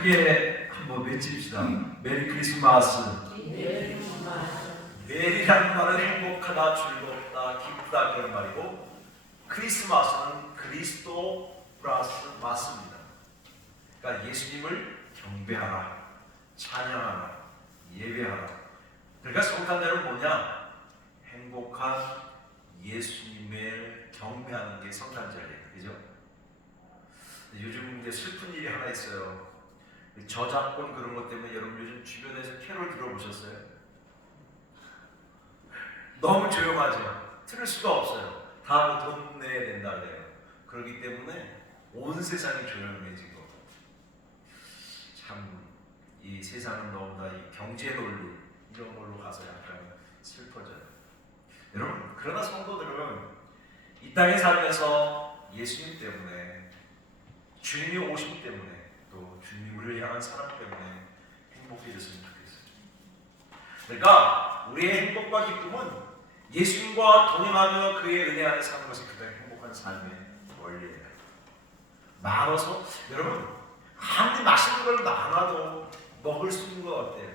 크게 한번 외칩시다. 메리 크리스마스. 메리라는 말은 행복하다, 즐겁다, 기쁘다 그런 말이고, 크리스마스는 그리스도 플러스 마스입니다. 그러니까 예수님을 경배하라, 찬양하라, 예배하라. 그러니까 성탄절은 뭐냐? 행복한 예수님을 경배하는 게 성탄절이에요. 그죠? 요즘 이제 슬픈 일이 하나 있어요. 저작권 그런 것 때문에 여러분 요즘 주변에서 캐롤 들어보셨어요? 너무 조용하죠. 틀을 수가 없어요. 다 돈 내야 된다 그래요. 그렇기 때문에 온 세상이 조용해진 것 같아요. 참 이 세상은 너무나 이 경제 논리 이런 걸로 가서 약간 슬퍼져요. 여러분, 그러나 성도들은 이 땅에 살면서 예수님 때문에, 주님이 오심 때문에, 또 주님이 우리를 향한 사랑 때문에 행복해졌으면 좋겠어요. 그러니까 우리의 행복과 기쁨은 예수님과 동행하며 그의 은혜 안에 사는 것이 가장 행복한 삶의 원리예요. 많아서 여러분 아무리 맛있는 걸 많아도 먹을 수 있는 거 어때요?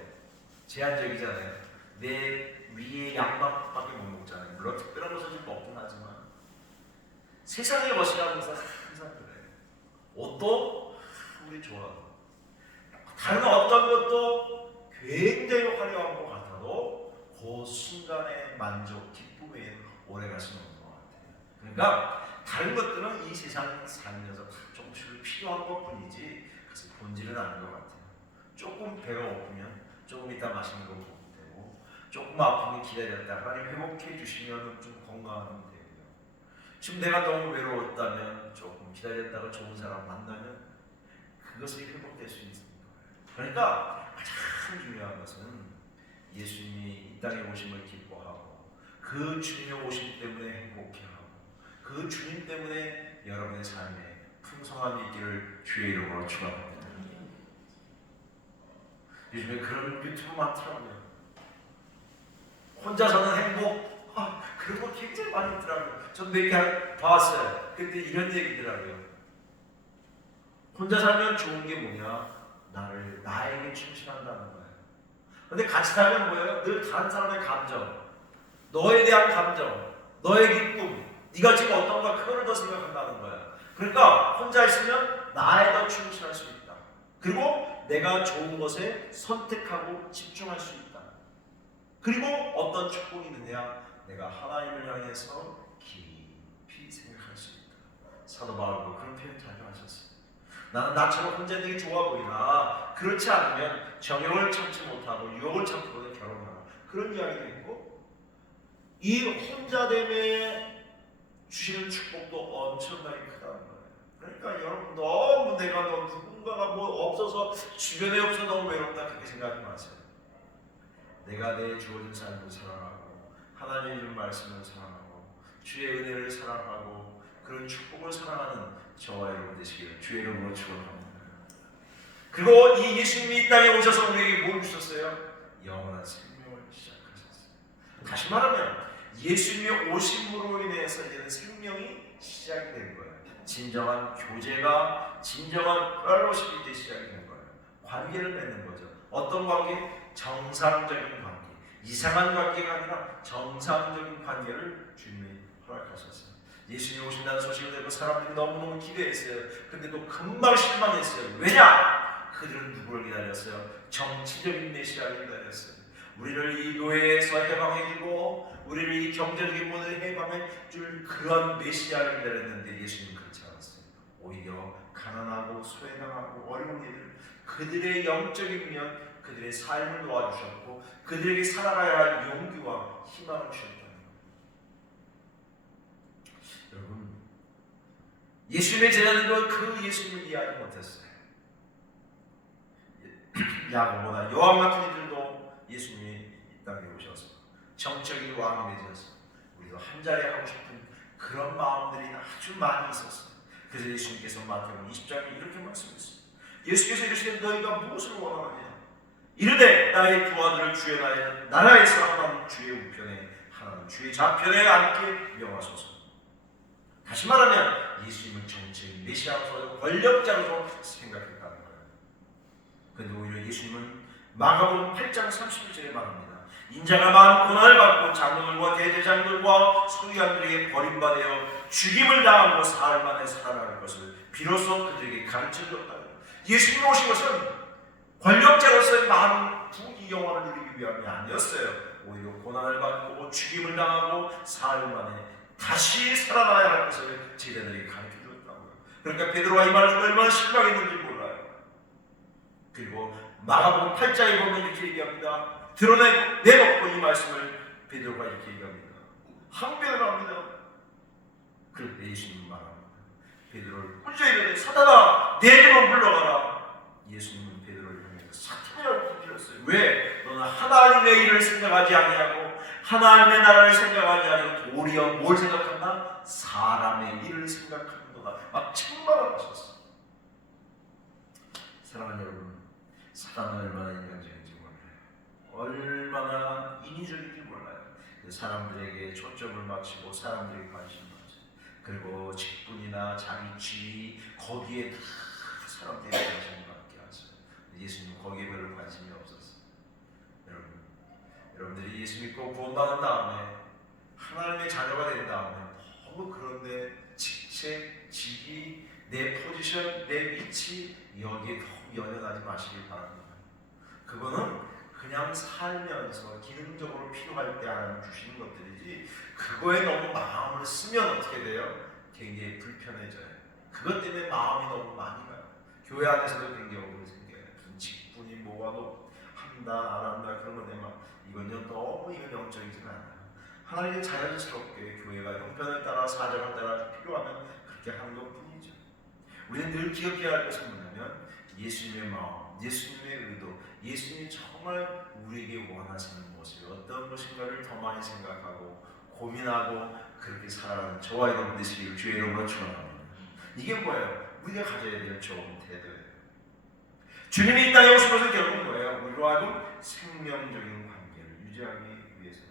제한적이잖아요. 내 위에 양밥밖에 못 먹잖아요. 물론 특별한 것을 좀 먹긴 하지만 세상의 것이라는 것은 항상 그래요. 옷도 우리 좋아하고 다른 어떤 것도 굉장히 화려한 것 같아도 그 순간의 만족, 기쁨에 오래갈 수는 없는 것 같아요. 그러니까 다른 것들은 이 세상 살면서 조금씩 필요한 것뿐이지 그래서 본질은 아닌 것 같아요. 조금 배가 고프면 조금 이따 맛있는 거 먹으면 되고, 조금 아프면 기다렸다 하나님 회복해 주시면 좀 건강하면 되고요. 지금 내가 너무 외로웠다면 조금 기다렸다가 좋은 사람 만나면 그것이 회복될 수 있는 거예요. 그러니까 가장 중요한 것은 예수님이 이 땅에 오심을 기뻐하고 그 주님의 오심 때문에 행복해하고 그 주님 때문에 여러분의 삶에 풍성함이 있기를 주의 이름으로 축원합니다. 요즘에 그런 유튜브 많더라고요. 혼자서는 행복, 그런 거 굉장히 많이 있더라고요. 전 몇 개 봤어요. 근데 이런 얘기더라고요. 혼자 살면 좋은 게 뭐냐? 나에게 충실한다는 거예요. 근데 같이 살면 뭐예요? 늘 다른 사람의 감정, 너에 대한 감정, 너의 기쁨, 네가 지금 어떤가 그거를 더 생각한다는 거야. 그러니까 혼자 있으면 나에 더 충실할 수 있다. 그리고 내가 좋은 것에 선택하고 집중할 수 있다. 그리고 어떤 축복이 있느냐? 내가 하나님을 향해서 깊이 생각할 수 있다. 사도 바울도 그런 표현 자주 하셨어요. 나는 나처럼 혼자 있는 게 좋아 보이나 그렇지 않으면 정욕을 참지 못하고 유혹을 참고는 결혼하라. 그런 이야기도 있고, 이 혼자됨에 주시는 축복도 엄청나게 크다는 거예요. 그러니까 여러분 너무 내가 누군가가 없어서 주변에 없어서 너무 외롭다 그렇게 생각하지 마세요. 내가 내 주어진 삶을 사랑하고 하나님의 준 말씀을 사랑하고 주의 은혜를 사랑하고 그런 축복을 사랑하는 저와 여러분 되시기를 주의 이름으로 축원합니다. 그리고 이 예수님이 이 땅에 오셔서 우리에게 뭘 주셨어요? 영원한 생명을 시작하셨어요. 다시 말하면 예수님이 오심으로 인해서 이제는 생명이 시작이 된 거예요. 진정한 교제가, 진정한 펠로십이 이제 시작이 된 거예요. 관계를 맺는 거죠. 어떤 관계? 정상적인 관계. 이상한 관계가 아니라 정상적인 관계를 주님이 허락하셨어요. 예수님이 오신다는 소식을 듣고 사람들이 너무너무 기대했어요. 근데 또 금방 실망했어요. 왜냐? 그들은 누구를 기다렸어요? 정치적인 메시아를 기다렸어요. 우리를 이 노예에서 해방해주고 우리를 이 경제적인 문을 해방해줄 그런 메시아를 기다렸는데 예수님은 그렇지 않았어요. 오히려 가난하고 소외당하고 어려운 이들, 그들의 영적인 면, 그들의 삶을 도와주셨고 그들에게 살아가야 할 용기와 희망을 주셨다는 거예요. 여러분, 예수님의 제자들은 그 예수님을 이해하지 못했어요. 야고보나 요한 같은 이들도 예수님이 이 땅에 오셔서 정적인 왕이 되셔서 우리도 한 자리 하고 싶은 그런 마음들이 아주 많이 있었어요. 그래서 예수님께서 마태복음 20장에 이렇게 말씀했어요. 예수께서 이르시되 너희가 무엇을 원하느냐? 이르되 나의 두 아들을 주의 나라에서 하나는 주의 우편에 하나는 주의 좌편에 앉게 명하소서. 다시 말하면 예수님은 정치인 메시아로서 권력자로서 생각했다는 거예요. 예수님은 마가복음 8장 31절에 말합니다. 인자가 많은 고난을 받고 장로들과 대제장들과 서기관들에게 버림받아 죽임을 당하고 사흘 만에 살아날 것을 비로소 그들에게 가르쳐 주었다. 예수님이 오신 것은 권력자로서의 많은 부귀 영화를 누리기 위함이 아니었어요. 오히려 고난을 받고 죽임을 당하고 사흘 만에 다시 살아나야 할 것을 제자들에게 가르쳐 주었다고요. 그러니까 베드로가 이 말을 듣고 얼마나 실망했는지 몰라요. 그리고 마가복음 8장에 보면 이렇게 얘기합니다. 내놓고 이 말씀을 베드로가 이렇게 얘기합니다. 항변을 합니다. 그럴 때 예수님은 말합니다. 베드로를 꾸짖어 이르되 사단아 내 집으로 물러가라. 예수님은 베드로를 향해서 사탄이라고 부르셨어요. 왜? 너는 하나님의 일을 생각하지 아니하고 하나님의 나라를 생각하지 아니하고 도리어 뭘 생각한다? 사람의 일을 생각하는도다. 막 책망하셨어요. 사랑하는 여러분, 사단은 얼마나 인간적인지 몰라요. 얼마나 인위적인지 몰라요. 사람들에게 초점을 맞추고 사람들에게 관심을 가져요. 그리고 직분이나 자기 지위 거기에 다 사람들이 관심을 갖게 하죠. 예수님은 거기에 별로 관심이 없었어요. 여러분들이 예수 믿고 구원받은 다음에 하나님의 자녀가 된 다음에 너무 그런데 직책, 직위, 내 포지션, 내 위치 여기에 너무 연연하지 마시길 바랍니다. 그거는 그냥 살면서 기능적으로 필요할 때 하나님 주시는 것들이지 그거에 너무 마음을 쓰면 어떻게 돼요? 굉장히 불편해져요. 그것 때문에 마음이 너무 많이 가요. 교회 안에서도 굉장히 억울이 생겨요. 무슨 직분이 뭐가 너 한다 안 한다 그런 것 때문에 이건 너무 이건 영적이지 않아요. 하나님이 자연스럽게 교회가 형편에 따라 사정에 따라 필요하면 그렇게 하는 것뿐이죠. 우리는 늘 기억해야 할 것은 뭐냐면 예수님의 마음, 예수님의 의도, 예수님이 정말 우리에게 원하시는 모습이 어떤 것인가를 더 많이 생각하고 고민하고 그렇게 살아가는 저와 여러분 되시기를 주의 이름으로 축원합니다. 이게 뭐예요? 우리가 가져야 될 좋은 태도예요. 주님이 이 땅에 오신 것은 결국 뭐예요? 우리로 하여금 생명적인 관계를 유지하기 위해서.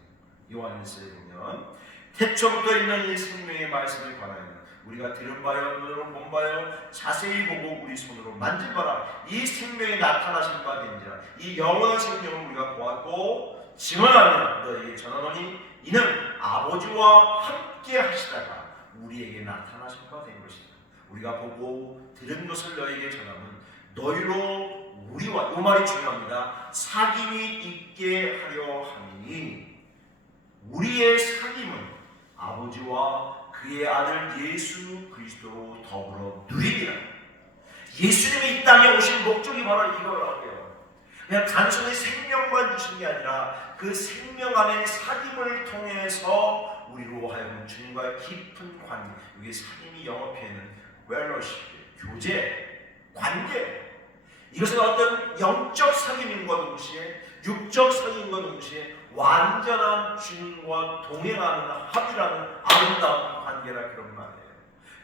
요한일서에 보면 태초부터 있는 이 생명의 말씀에 관하여는 우리가 들은 바요 눈으로 본 바요 자세히 보고 우리 손으로 만질바라. 이 생명이 나타나신 바 된지라. 이 영원한 생명을 우리가 보았고 증언하며 너희에게 전하노니 이는 아버지와 함께 하시다가 우리에게 나타나신 바 된 것이다. 우리가 보고 들은 것을 너희에게 전하면 너희로 우리와, 이 말이 중요합니다. 사귐이 있게 하려 함이니 우리의 사귐은 아버지와 그의 아들 예수 그리스도로 더불어 누리리라. 예수님이 이 땅에 오신 목적이 바로 이거라고요. 그냥 단순히 생명만 주신 게 아니라 그 생명 안에 사귐을 통해서 우리로 하여금 주님과의 깊은 관계, 이게 사귐이 영어 표현은 웰러십, 교제, 관계. 이것은 어떤 영적 사귐인과 동시에 육적 사귐인과 동시에 완전한 주님과 동행하는 합이라는 아름다운 관계라 그런 말이에요.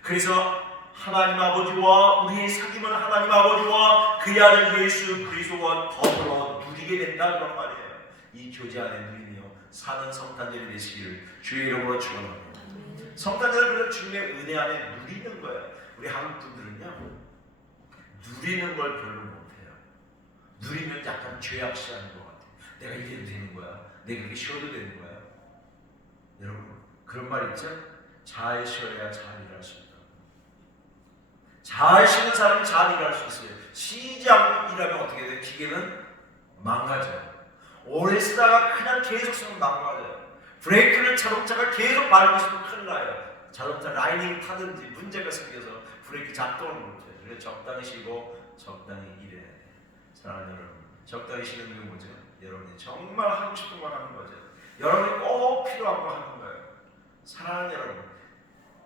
그래서 하나님 아버지와 우리의 사귐은 하나님 아버지와 그의 아들 예수 그리스도와 더불어 누리게 된다 그런 말이에요. 이 교제 안에 누리며 사는 성탄절이 되시기를 주의 이름으로 축원합니다. 성탄절은 주님의 은혜 안에 누리는 거예요. 우리 한국 분들은요 누리는 걸 별로 못해요. 누리면 약간 죄악시하는 것 같아요. 내가 이래도 되는 거야. 내가 그렇게 쉬어도 되는 거야. 여러분 그런 말 있죠? 잘 쉬어야 잘 일할 수 있다. 잘 쉬는 사람이 잘 일할 수 있어요. 쉬지 않고 일하면 어떻게 돼요? 기계는 망가져요. 오래 쓰다가 그냥 계속 쓰면 망가져요. 브레이크를 자동차가 계속 밟고 있으면 큰일 나요. 자동차 라이닝 타든지 문제가 생겨서 브레이크 작동을 못해요. 그래서 적당히 쉬고 적당히 일해야 돼요. 사랑하는 여러분, 적당히 쉬는 게 뭐죠? 여러분이 정말 하고 싶은 걸 하는 거죠. 여러분이 꼭 필요한 거 하는 거예요. 사랑하는 여러분,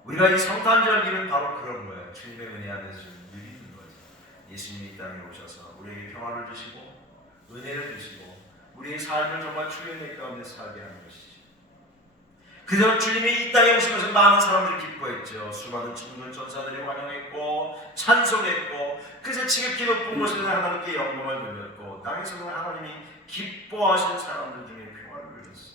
우리가 이 성탄절기는 바로 그런 거예요. 주님의 은혜 안에서 누리는 거죠. 예수님이 이 땅에 오셔서 우리에게 평화를 주시고 은혜를 주시고 우리의 삶을 정말 주님의 가운데 살게 하는 것이죠. 그저 주님이 이 땅에 오신 것을 많은 사람들이 기뻐했죠. 수많은 천군 천사들이 환영했고 찬송했고 그래서 지극히 높은 곳에서 하나님께 영광을 돌렸고 땅에서는 하나님이 기뻐하시는 사람들 중에 평화를 누렸어요.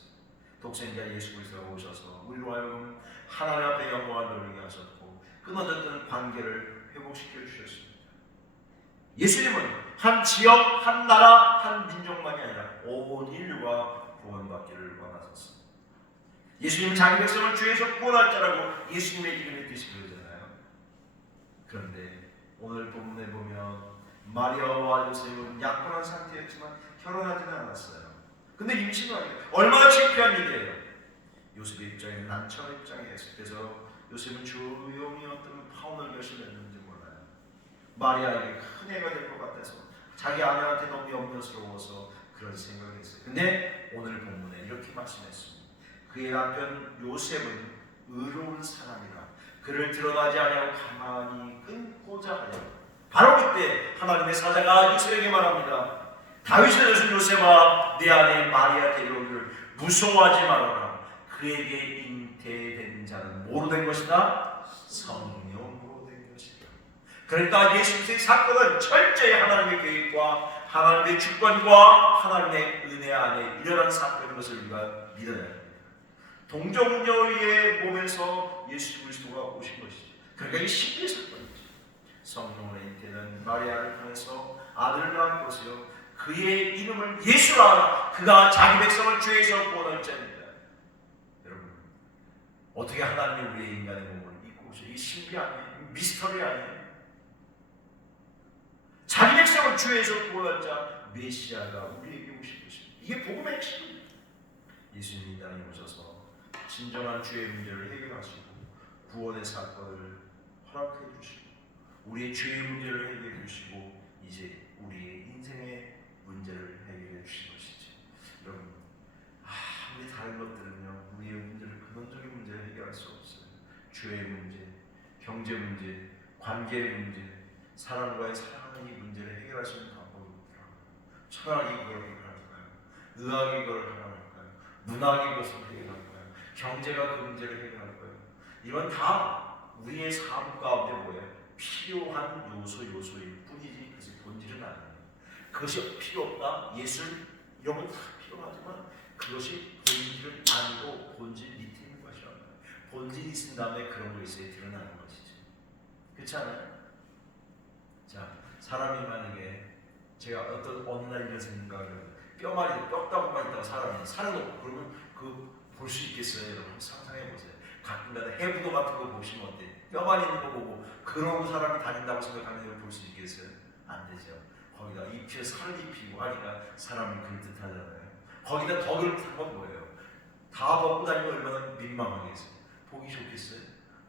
독생자 예수 그리스도가 오셔서 우리로 하여금 하나님 앞에 영광을 돌리게 하셨고 끊어졌던 관계를 회복시켜 주셨습니다. 예수님은 한 지역, 한 나라, 한 민족만이 아니라 온 인류가 구원받기를 원하셨습니다. 예수님은 자기 백성을 죄에서 구원할 자라고 예수님의 이름의 뜻이 그러잖아요. 그런데 오늘 본문에 보면 마리아와 요셉은 약혼한 상태였지만 결혼하지는 않았어요. 근데 임신을 하게 얼마나 창피한 일이에요. 요셉의 입장에는 난처한 입장이었어요. 그래서 요셉은 조용히 어떤 파혼을 결심했는지 몰라요. 마리아에게 큰 애가 될 것 같아서 자기 아내한테 너무 염려스러워서 그런 생각을 했어요. 근데 오늘 본문에 이렇게 말씀했습니다. 그의 남편 요셉은 의로운 사람이라 그를 드러나지 아니하고 가만히 끊고자 하여 바로 그때 하나님의 사자가 요셉에게 말합니다. 다윗의 여종 요셉아 내 아내 마리아 데려오기를 무서워하지 말아라. 그에게 잉태된 자는 뭐로 된 것이다? 성령으로 된 것이다. 그러니까 예수님의 사건은 철저히 하나님의 계획과 하나님의 주권과 하나님의 은혜 안에 일어난 사건인 것을 우리가 믿어야 합니다. 동정녀의 몸에서 예수 그리스도가 오신 것이죠. 그러니까 이게 신비의 사건이죠. 성령으로 잉태된 마리아를 통해서 아들을 낳은 것이요 그의 이름을 예수라 하라. 그가 자기 백성을 죄에서 구원할 자입니다. 여러분 어떻게 하나님이 우리의 인간의 몸을 입고 오셔? 이 신비 아니에요? 미스터리 아니에요? 자기 백성을 죄에서 구원할 자 메시아가 우리에게 오신 것입니다. 이게 복음의 핵심입니다. 예수님이 이 땅에 오셔서 진정한 죄의 문제를 해결하시고 구원의 사건을 허락해 주시고 우리의 죄의 문제를 해결해 주시고 이제 우리의 인생의 문제를 해결해 주신 것이죠. 여러분 아무리 다른 것들은요 우리의 문제를 근원적인 문제를 해결할 수 없어요. 죄의 문제, 경제 문제, 관계의 문제, 사람과의 사랑하는 이 문제를 해결할 수 있는 방법이 없더라고요. 철학이 그걸 해결할까요? 의학이 그걸 해결할까요? 문학이 그것을 해결할까요? 경제가 그 문제를 해결할까요? 이건 다 우리의 삶 가운데 뭐예요? 필요한 요소일 뿐이지 그것이 본질은 아니에요. 그것이 필요 없다? 예술 이런 건 다 필요하지만 그것이 본질은 아니고 본질 밑에 있는 것이라는 거예요. 본질이 있은 다음에 그런 거 있어야 드러나는 것이죠. 그렇지 않아요? 자, 사람이 만약에 제가 어떤 어느 날 이런 생각을 뼈다구만 있다고 사람이 살아놓고 그러면 그 볼 수 있겠어요? 여러분 상상해 보세요. 가끔가다 해부도 같은 거 보시면 어때요? 뼈만 있는 거 보고 그런 사람이 다닌다고 생각하면 볼 수 있겠어요? 안 되죠. 거기다 잎에 살을 입히고 하니까 사람이 그럴듯하잖아요. 거기다 더 그럴듯한 건 뭐예요? 다 벗고 다니면 얼마나 민망하겠어요? 보기 좋겠어요?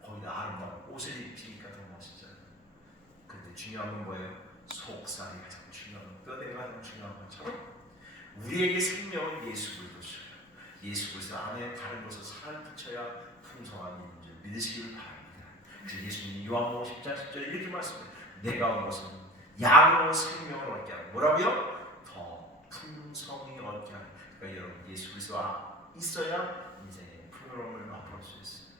거기다 아름다운 옷을 입히니까 더 멋있잖아요. 근데 중요한 건 뭐예요? 속살이 가장 중요한 건 뼈대가 가장 중요한 것처럼 우리에게 생명은 예수 그리스도예요. 예수 그리스도 안에 다른 것을 살을 붙여야 풍성한 인줄 믿으시길 바랍니다. 그래서 예수님이 요한복음 10장 10절에 이렇게 말씀해요. 내가 온 것은 양으로 생명을 얻게 하고 뭐라고요? 더 풍성히 얻게 하고. 그러니까 여러분 예수 그리스도가 있어야 인생의 풍요로움을 맛볼 수 있어요.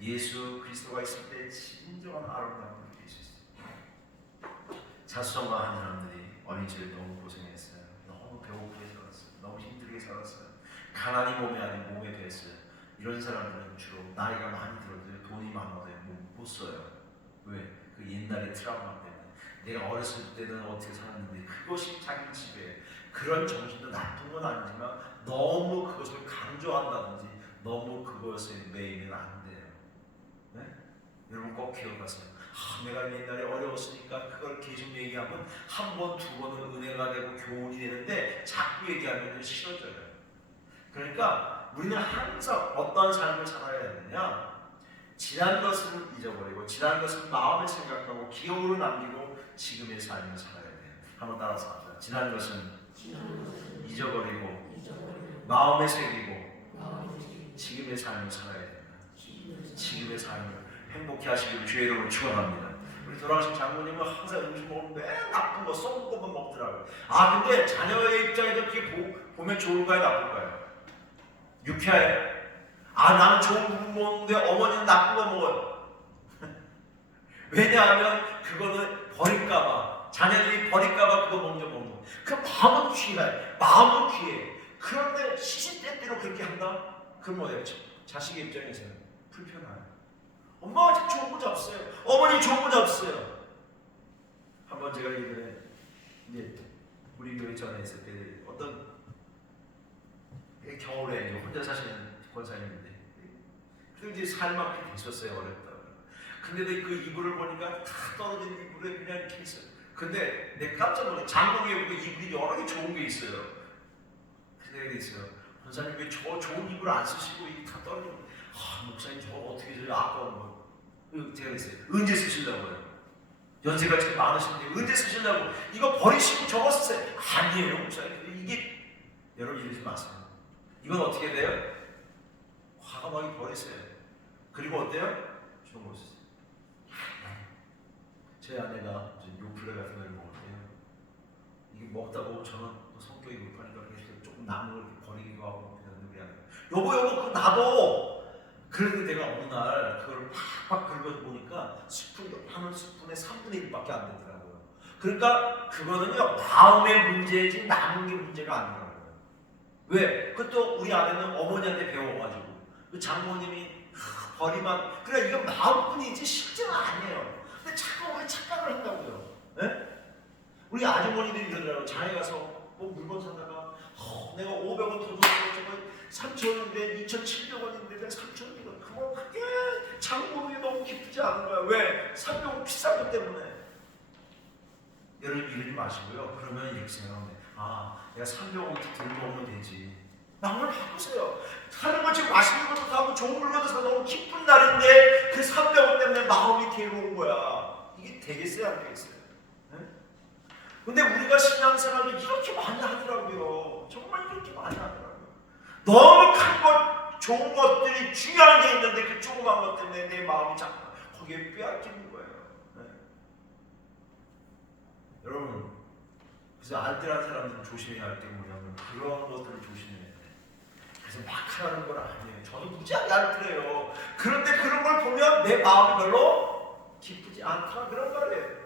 예수 그리스도가 있을 때 진정한 아름다움을 느낄 수 있어요. 자수성가 하는 사람들이 어린 시절에 너무 고생했어요. 너무 배고프게 살았어요. 너무 힘들게 살았어요. 가난이 몸에 아닌 몸에 배했어요. 이런 사람들은 주로 나이가 많이 들어도 돈이 많아도 못 써요. 왜? 그 옛날의 트라우마 때문에. 내가 어렸을 때는 어떻게 살았는데 그것이 자기 지배. 그런 정신도 나쁜 건 아니지만 너무 그것을 강조한다든지 너무 그것에 매이면 안 돼요. 네? 여러분 꼭 기억하세요. 내가 옛날에 어려웠으니까 그걸 계속 얘기하면 한 번, 두 번은 은혜가 되고 교훈이 되는데 자꾸 얘기하면 싫어져요. 그러니까 우리는 항상 어떤 삶을 살아야 되느냐? 지난 것은 잊어버리고 지난 것은 마음에 생각하고 기억으로 남기고 지금의 삶을 살아야 돼요. 한번 따라서 합시다. 지난 것은 잊어버리고 마음에 새기고 지금의 삶을 살아야 됩니다. 지금의 삶을 행복해 하시기를 주의 이름으로 축원합니다. 우리 돌아가신 장모님은 항상 음식 먹는데 나쁜 거 썩은 것만 먹더라고요. 근데 자녀의 입장에서 그게 보면 좋을까요 나쁠까요? 유쾌해요. 나는 좋은 부분 먹는데 어머니는 나쁜 거 먹어요. 왜냐하면 그거는 버릴까봐, 자녀들이 버릴까봐 그거 먼저 먹는 거. 그 마음은 귀해. 마음은 귀해. 그런데 시시때때로 그렇게 한다? 그럼 뭐예요? 자식의 입장에서는 불편해요. 엄마가 좋은 거 잡았어요. 어머니 좋은 거 잡았어요. 한번 제가 예전에 이제 우리 교회 전에 있을 때 어떤 겨울에 이제 혼자 사시는 권사님인데 그 이제 살만큼 있었어요. 어렵다. 근데 그 이불을 보니까 다 떨어진 이불에 그냥 이렇게 있어요. 근데 내 깜짝 놀래. 장롱에 그 이불이 여러 개 좋은 게 있어요. 그 생각이 있어요. 권사님 왜 저 좋은 이불 안 쓰시고 이게 다 떨어지고? 목사님 저거 어떻게 해서 아까운 거? 제가 그랬어요. 언제 쓰시려고요? 연세가 지금 많으신데 언제 쓰시려고? 이거 버리시고 저거 쓰세요. 아니에요, 목사님. 이게 여러분 이러지 마세요. 이건 어떻게 돼요? 과감하게 버리세요. 그리고 어때요? 좋은 거 쓰세요. 제 아내가 요플레 같은 걸 먹을 때요. 이게 먹다 보면 저는 성격이 급하니까 조금 남은 걸 버리기도 하고 그냥 우리 아내 여보 그거 놔둬. 그런데 내가 어느 날 그걸 팍팍 긁어보니까 하는 스푼의 3분의 1밖에 안 되더라고요. 그러니까 그거는요 마음의 문제지 남은 게 문제가 아니라고요. 왜? 그것도 우리 아내는 어머니한테 배워가지고 그 장모님이 버리면 그래 이건 마음뿐이지 실제는 아니에요. 근데 자꾸 우리 착각을 한다고요. 네? 우리 아주머니들이 이러더라고요. 장에 가서 뭐 물건 사다가 내가 500원 더 줬어. 3,000원인데 2,700원인데 내가 3,000원이니까 그거 그게 장모님이 너무 기쁘지 않은 거야. 왜? 300원 비싼 것 때문에. 여러분 이러지 마시고요. 그러면 이렇게 생각하면 내가 300원 들고 오면 되지. 마음을 바꾸세요. 사는 거 지금 맛있는 것도 사고 좋은 물건도 사고 너무 기쁜 날인데 그 300원 때문에 마음이 괴로운 거야. 이게 되겠어요? 안 되겠어요? 네? 근데 우리가 신앙생활을 이렇게 많이 하더라고요. 정말 이렇게 많이 하더라고요. 너무 큰 것, 좋은 것들이 중요한 게 있는데 그 조그만 것 때문에 내 마음이 자꾸 거기에 빼앗기는 거예요. 네? 여러분, 그래서 알뜰한 사람들은 조심해야 할 게 뭐냐면 그런 것들을 조심해야 돼. 그래서 막 하라는 건 아니에요. 저도 무지하게 알뜰해요. 그런데 그런 걸 보면 내 마음이 별로 기쁘지 않다 그런 말이에요.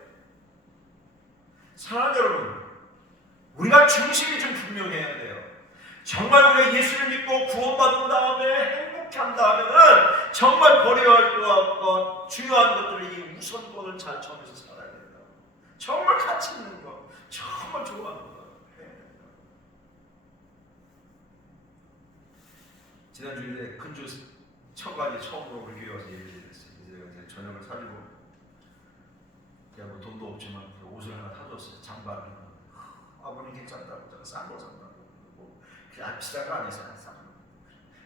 사랑하는 여러분, 우리가 중심이 좀 분명해야 돼요. 정말 우리가 예수를 믿고 구원받은 다음에 행복한 다음에는 정말 버려야 할 것, 중요한 것들을 이 우선권을 잘 정해서 살아야 된다. 정말 가치 있는 것, 정말 좋아하는 것 해야 된다. 지난주에 큰주 처관이 처음으로 우리 교회 와서 예배를 드렸어요. 그래서 제가 저녁을 사주고 제가 뭐 돈도 없지만 옷을 하나 사줬어요. 장발을. 아버님 괜찮다고 제가 싼 거 산다고. 비싼 거 아니었어요. 싼 거.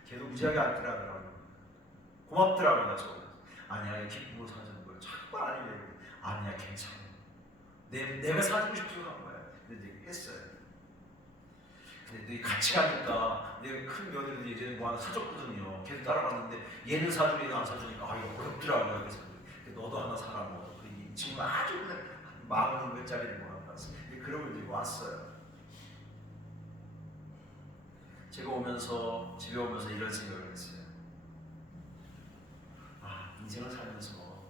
걔도 무지하게 알뜰하더라고요. 고맙더라고요. 나서 아니야 기쁨으로 사주는 거예요. 자꾸 아니래요. 아니야 괜찮아. 내가 사주고 싶어서 한 거야. 근데 했어요. 근데 같이 가니까 내가 큰 며느리도 예전에 뭐 하나 사줬거든요. 걔도 따라갔는데 얘는 사주고 얘는 안 사주니까 이거 어렵더라고요. 그래서 너도 하나 사라 뭐. 지금 아주 그냥 40,000원짜리를 뭐 하나 봤어요. 그러고 이제 왔어요. 제가 집에 오면서 이런 생각을 했어요. 인생을 살면서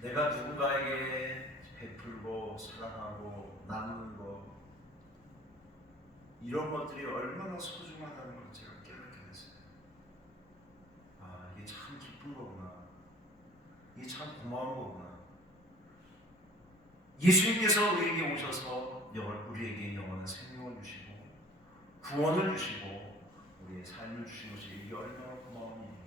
내가 누군가에게 베풀고 사랑하고 나누는 것 이런 것들이 얼마나 소중하다는 걸 제가 깨닫게 됐어요. 이게 참 기쁜 거구나. 이게 참 고마운 거구나. 예수님께서 우리에게 오셔서 우리에게 영원한 생명을 주시고 구원을 주시고 우리의 삶을 주신 것이 이게 얼마나 고마운 일입니까?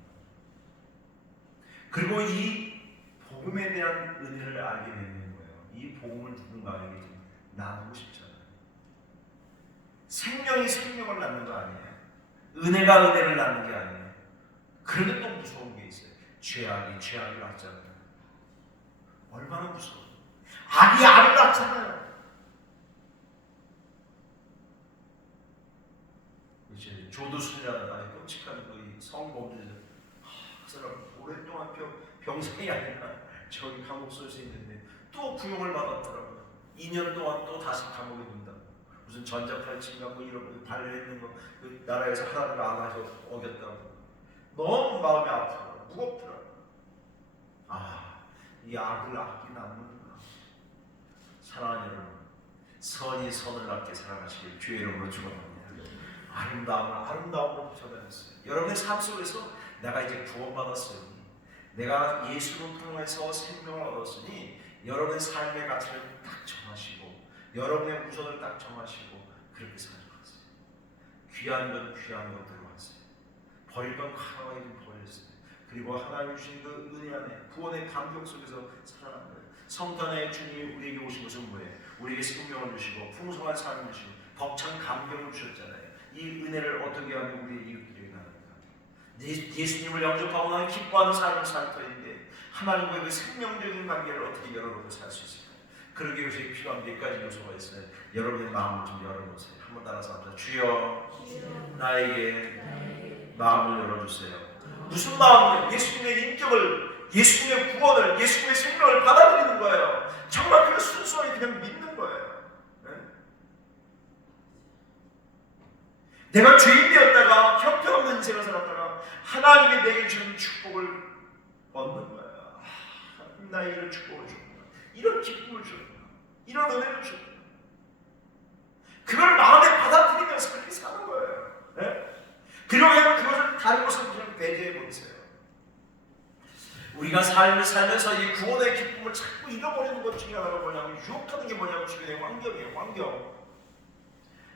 그리고 이 복음에 대한 은혜를 알게 되는 거예요. 이 복음을 누군가에게 나누고 싶잖아요. 생명이 생명을 낳는 거 아니에요. 은혜가 은혜를 낳는 게 아니에요. 그런데 또 무서운 게 있어요. 죄악이 죄악을 낳잖아요. 얼마나 무서워요. 악이 악을 낳잖아요. 이제 조두순이라는 아주 끔찍한 그 성범죄자, 그 사람 오랫동안 병상이 아니라 저기 감옥 쏠수 있는데 또 구형을 받았더라고요. 2년 동안 또 다시 감옥에 둔다고. 무슨 전자팔찌인가 뭐 이런 거 달려있는 거 그 나라에서 하라는 거 안 해서 어겼다고. 너무 마음이 아프더라고요. 무겁더라고요. 이 악을 악기 낳는구나. 사랑하는 여러분, 선이 선을 낳게 살아가시길 주의 이름으로 축원합니다. 아름다움을 전하셨어요. 여러분의 삶 속에서 내가 이제 구원받았으니 내가 예수를 통해서 생명을 얻었으니 여러분의 삶의 가치를 딱 정하시고 여러분의 우선을 딱 정하시고 그렇게 살아가세요. 귀한 건 귀한 것대로 하세요. 버릴 건 가만히 좀 버렸어요. 그리고 하나님 주신 그 은혜 안에 구원의 감격 속에서 살아가는 거예요. 성탄에 주님이 우리에게 오신 것은 뭐예요? 우리에게 생명을 주시고 풍성한 삶을 주시고 벅찬 감격을 주셨잖아요. 이 은혜를 어떻게 하면 우리의 이웃들에게 나누는가? 예수님을 영접하고 나면 기뻐하는 삶을 살 터인데 하나님과의 그 생명적인 관계를 어떻게 열어놓고 살 수 있을까요? 그러기 위해서 필요한 몇 가지 요소가 있어요. 여러분의 마음을 좀 열어놓으세요. 한번 따라서 합시다. 주여 나에게 마음을 열어주세요. 무슨 마음이요? 예수님의 인격을, 예수님의 구원을, 예수님의 생명을 받아들이는 거예요. 정말 그냥 순수하게 그냥 믿는 거예요. 네? 내가 죄인 되었다가 형편없는 인생을 살았다가 하나님이 내게 주는 축복을 얻는 거예요. 하나님 나에게 이런 축복을 줬구나, 이런 기쁨을 줬구나, 이런 은혜를 줬구나. 그걸 마음에 받아들이면서 그렇게 사는 거예요. 네? 그리고 그냥 그것을 다른 것을 그냥 배제해 버리세요. 우리가 삶을 살면서 이 구원의 기쁨을 자꾸 잃어버리는 것 중에 하나가 뭐냐면 유혹하는 게 뭐냐면 주변의 환경이에요. 환경.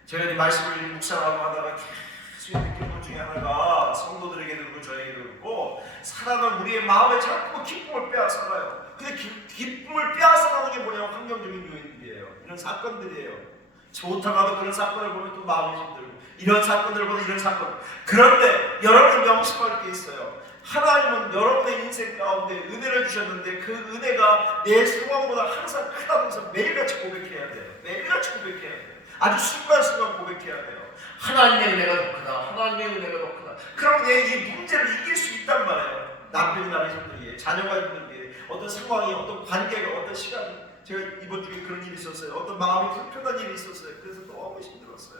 제가 이 말씀을 묵상하고 하다가 계속 느끼는 것 중에 하나가 성도들에게도 그렇고 저에게도 그렇고 사람은 우리의 마음에 자꾸 기쁨을 빼앗아가요. 근데 기쁨을 빼앗아가는 게 뭐냐면 환경적인 요인들이에요. 이런 사건들이에요. 좋다가도 그런 사건을 보면 또 마음이 힘들고 이런 사건들을 보면 이런 사건. 그런데 여러분이 명심할 게 있어요. 하나님은 여러분의 인생 가운데 은혜를 주셨는데 그 은혜가 내 상황보다 항상 크다면서 매일같이 고백해야 돼요. 매일같이 고백해야 돼요. 아주 순간순간 고백해야 돼요. 하나님의 은혜가 더 크다. 하나님의 은혜가 더 크다. 그럼 내 이 문제를 이길 수 있단 말이에요. 남편이나 힘들기에, 자녀가 힘들기에, 어떤 상황이, 어떤 관계가, 어떤 시간이. 제가 이번 주에 그런 일이 있었어요. 어떤 마음이 불편한 일이 있었어요. 그래서 너무 힘들었어요.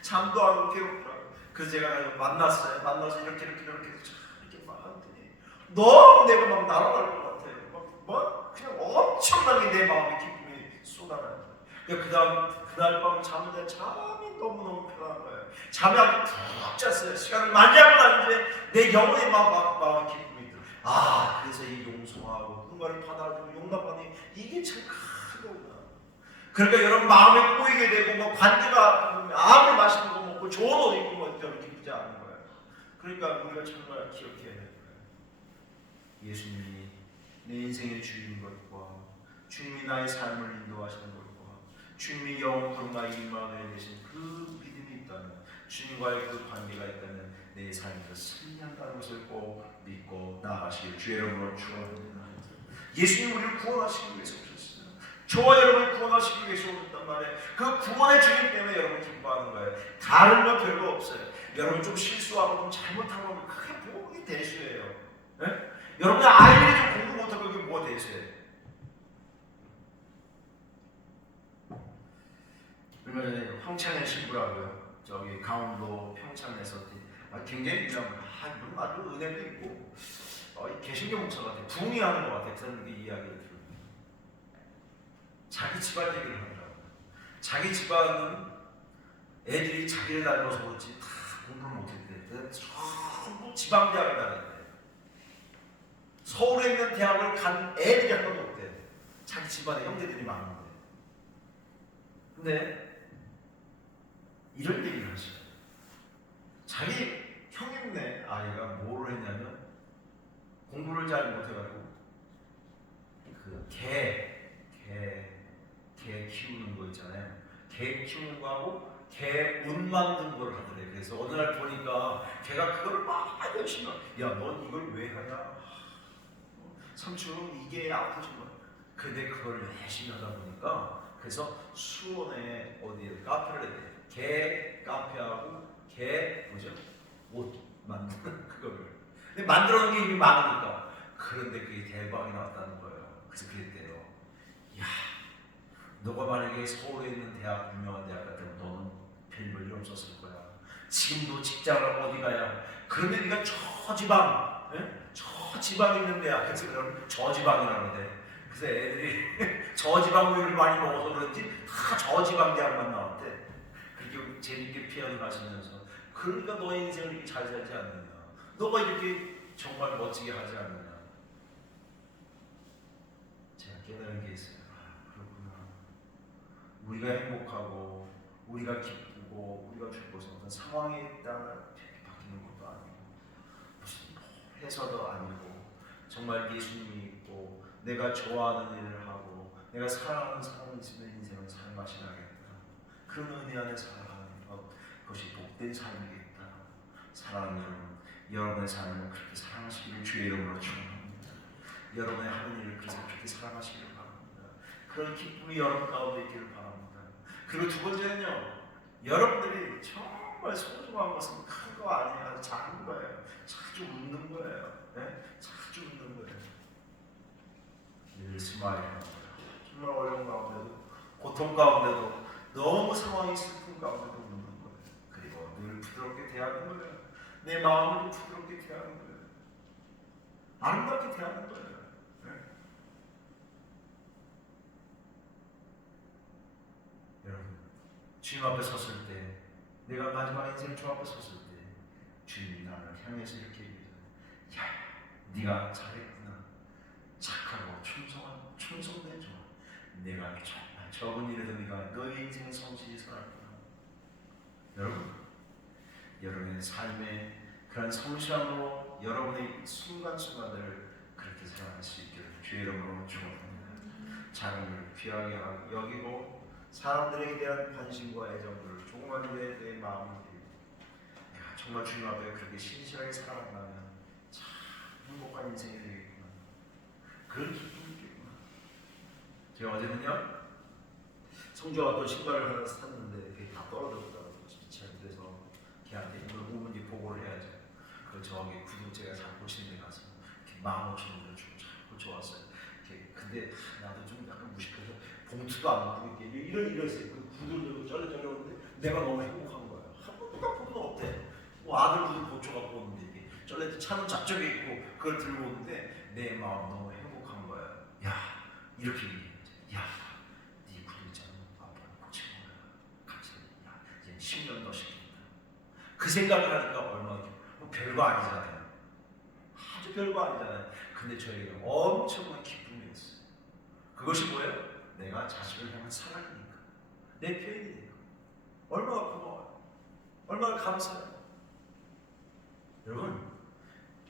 잠도 안 오고 괴롭더라고요. 그래서 제가 만났어요. 만나서 이렇게 막 하더니 너무 내가 막 날아갈 것 같아요. 막 그냥 엄청나게 내 마음의 기쁨이 쏟아나요. 그날 밤 잠이 너무너무 편한 거예요. 잠이 아주 푹 잤어요. 시간을 많이 하고 나는데 내 영혼의 마음의 기쁨이 들어요. 아, 그래서 이 용서하고 그거를 받아주고 용납하니 이게 참 크구나. 그러니까 여러분 마음에 꼬이게 되고 뭐 관계가 아무리 맛있는 거 먹고 좋은 옷 입고 뭐 기쁘지 않은 거예요. 그러니까 우리가 정말 기억해야 될 거예요. 예수님이 내 인생의 주인 것과 주님이 나의 삶을 인도하시는 것과 주님이 영원토록 나의 임마누엘 되신 그 믿음이 있다면, 주님과의 그 관계가 있다면 내 삶에서 승리한다는 것을 꼭 믿고 나아가시길 주의 이름으로 축원합니다. 예수님 우리를 구원하시기 위해서 오셨어요. 저와 여러분을 구원하시기 위해서 오셨단 말이에요. 그 구원의 주님 때문에 여러분 기뻐하는 거예요. 다른 건 별거 없어요. 여러분 좀 실수하고 좀 잘못한 거면 크게 복이 대수예요. 네? 여러분의 아이들이 좀 공부 못하고 그게 뭐가 대수예요? 얼마 전에 황찬의 신부라고요. 저기 강원도 평창에서 굉장히 유명한 이분 아주 은혜도 있고 개신교 목사 같아요. 부흥이 하는 것 같아요. 그런 이야기를 들어요. 자기 집안 얘기를 하더라고요. 자기 집안은 애들이 자기를 닮아서 그렇지 다 공부를 못했대. 전부 지방대학을 다녔대. 서울에 있는 대학을 간 애들이 한 번도 없대. 자기 집안에 형제들이 많은데. 근데 이런 얘기를 하시죠. 자기 형님네 아이가 뭐를 했냐면 공부를 잘 못해가지고 그 개 키우는 거 있잖아요. 개 키우는 거하고 개 옷 만든 걸 하더래. 그래서 어느 날 보니까 걔가 그거를 막 열심히 넌 이걸 왜 하냐? 삼촌 이게 아프지 뭐. 근데 그걸 열심히 하다 보니까 그래서 수원에 어디에 카페를 했대. 개 카페하고 개 뭐죠? 옷 만드는 그거를. 근데 만들어 놓은 게 이미 많으니까. 그런데 그게 대박이 나왔다는 거예요. 그래서 그랬대요. 야, 너가 만약에 서울에 있는 대학 유명한 대학 같으면 너는 별일 없었을 거야. 지금도 직장을 어디 가야. 그런데 네가 저 지방, 저 지방에 있는 대학. 그래서 그런 저지방이라는데. 그래서 애들이 저지방 우유를 많이 먹어서 그런지 다 저지방 대학만 나왔대. 그렇게 재밌게 피아노를 하시면서 그러니까 너의 인생을 이렇게 잘 살지 않느냐, 너가 이렇게 정말 멋지게 하지 않느냐. 제가 깨달은 게 있어요. 그렇구나. 우리가 행복하고 우리가 기쁘고 우리가 죽고서 어떤 상황에 따라 이렇게 바뀌는 것도 아니고 무슨 해서도 아니고 정말 예수님이 있고 내가 좋아하는 일을 하고 내가 사랑하는 사람이 있으면 인생을 살맛이 나겠다. 그런 은혜 안에 살아가는 것, 그것이 복된 삶이겠다. 사랑하는 여러분의 삶을 그렇게 사랑하시기를 주의 이름으로 축원합니다. 여러분의 하는 일을 그렇게 사랑하시기를 바랍니다. 그런 기쁨이 여러분 가운데 있기를 바랍니다. 그리고 두 번째는요, 여러분들이 정말 소중한 것은 큰 거 아니에요. 작은 거예요. 자주 웃는 거예요. 네? 자주 웃는 거예요. 늘 스마일합니다. 정말 어려운 가운데도, 고통 가운데도, 너무 상황이 슬픈 가운데도 웃는 거예요. 그리고 늘 부드럽게 대하는 거예요. 내 마음을 부드럽게 대하는 거예요. 아름답게 대하는 거예요. 네? 여러분, 주님 앞에 섰을 때, 내가 마지막 인생 주 앞에 섰을 때 주님이 나를 향해서 이렇게 얘기해요. 야, 네가 잘했구나. 착하고 충성된 종. 내가 정말 적은 일에도 네가 너의 인생을 성실히 살았구나. 여러분의 삶에 그런 성실함으로 여러분의 순간순간들을 그렇게 살아갈 수 있기를 주의 이름으로 축원합니다. 작은 일을 귀하게 여기고 사람들에게 대한 관심과 애정들을 조그만 일에 내 마음을 드리고 내가 정말 주님 앞에 그렇게 신실하게 살아간다면 참 행복한 인생이 되겠구나. 그런 기쁨이 있겠구나. 제가 어제는요, 성주가 또 신발을 하나 샀는데 그게 다 떨어졌더라고요. 그래서 걔한테 이걸 오면 이제 보고를 해야죠. 그 저기 구두 제가 잘 고치는 데 가서 15,000원을 주고 잘 고쳐왔어요. 근데 나도 좀 약간 무식해서 봉투도 안 먹고 이랬어요. 그 구두를 쩔레쩔레 내가 너무 행복한 거야. 한 번도 닦고도 없대. 뭐 아들 구두 고쳐갖고 오는데 이게 쩔레 차는 잡적에 있고 그걸 들고 오는데 내 마음 너무 행복한 거야. 야, 이렇게 얘기했지. 야, 네 구두 있잖아. 아빠가 고친 거야. 같이. 야, 이제 10년 더 시킨다. 그 생각을 하니까 얼마나 뭐 별거 아니잖아요. 아주 별거 아니잖아요. 근데 저에게 엄청난 기쁨이었어요. 그것이 뭐예요? 내가 자식을 향한 사랑이니까. 내 표현이니까. 얼마나 고마워요. 얼마나 감사해요. 여러분,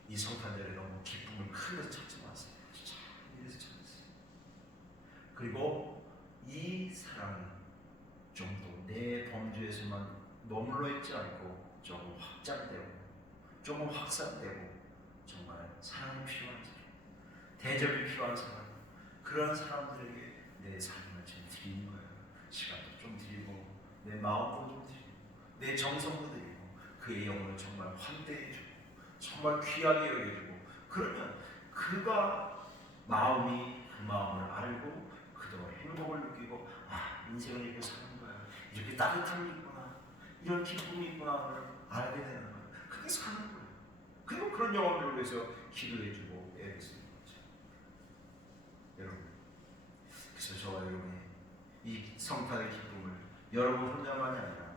이 성탄절에 너무 기쁨을 큰 데서 찾지 마세요. 참 이래서 찾으세요. 그리고 이 사랑은 좀 더 내 범주에서만 머물러 있지 않고 조금 확장되고 조금 확산되고 정말 사랑이 필요한 사람, 대접이 필요한 사람, 그런 사람들에게 내 삶을 좀 드리는 거예요. 시간도 좀 드리고 내 마음도 좀 드리고 내 정성도 드리고 그의 영혼을 정말 환대해주고 정말 귀하게 여겨주고 그러면 그가 그 마음을 알고 그도 행복을 느끼고 아, 인생을 이렇게 사는 거야. 이렇게 따뜻함이 있구나. 이런 기쁨이 있구나를 알게 되는 거예요. 그게 사는 거예요. 그리고 그런 영혼들을 위해서 기도해주고 애쓰는 거죠. 여러분, 그래서 저와 여러분이 이 성탄의 기쁨을 여러분 혼자만이 아니라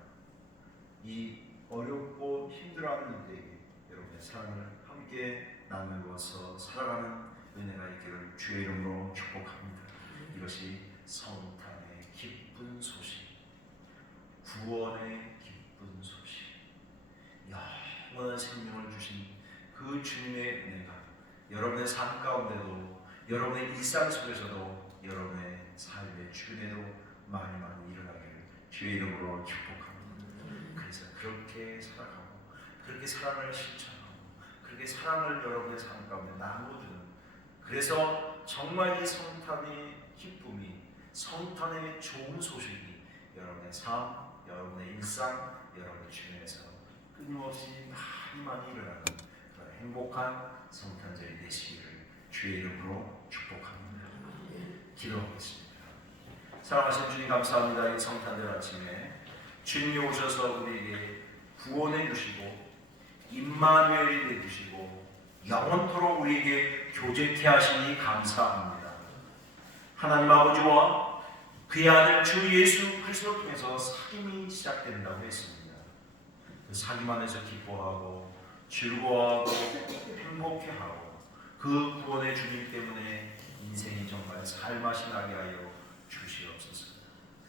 이 어렵고 힘들어하는 이들에게 여러분의 사랑을 함께 나누어서 살아가는 은혜가 있기를 주의 이름으로 축복합니다. 이것이 성탄의 기쁜 소식, 구원의 기쁜 소식, 영원한 생명을 주신 그 주님의 은혜가 여러분의 삶 가운데도 여러분의 일상 속에서도 여러분의 삶의 주변에도 많이 일어나기를 주의 이름으로 축복합니다. 그래서 그렇게 살아가고 그렇게 사랑을 실천하고 그렇게 사랑을 여러분의 삶 가운데 나누어주는, 그래서 정말 이 성탄의 기쁨이, 성탄의 좋은 소식이 여러분의 삶, 여러분의 일상, 여러분의 주변에서 끊임없이 많이 일어나는 그런 행복한 성탄절이 되시기를 주의 이름으로 축복합니다. 기도하겠습니다. 사랑하신 주님 감사합니다. 이 성탄절 아침에 주님이 오셔서 우리에게 구원해 주시고 임마누엘이 되 주시고 영원토록 우리에게 교제케 하시니 감사합니다. 하나님 아버지와 그의 아들 주 예수 그리스도를 통해서 사귐이 시작된다고 했습니다. 그 사귐 안에서 기뻐하고 즐거워하고 행복해하고 그 구원의 주님 때문에 인생이 정말 살맛이 나게 하여 주시옵소서.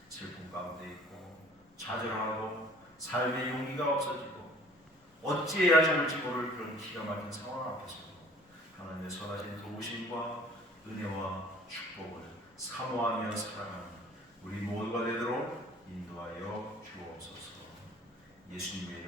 슬픔 가운데 있고 좌절하고 삶의 용기가 없어지고 어찌해야 좋을지 모를 그런 기가 막힌 상황 앞에서 하나님의 선하신 도우심과 은혜와 축복을 사모하며 살아가는 우리 모두가 되도록 인도하여 주옵소서. 예수님의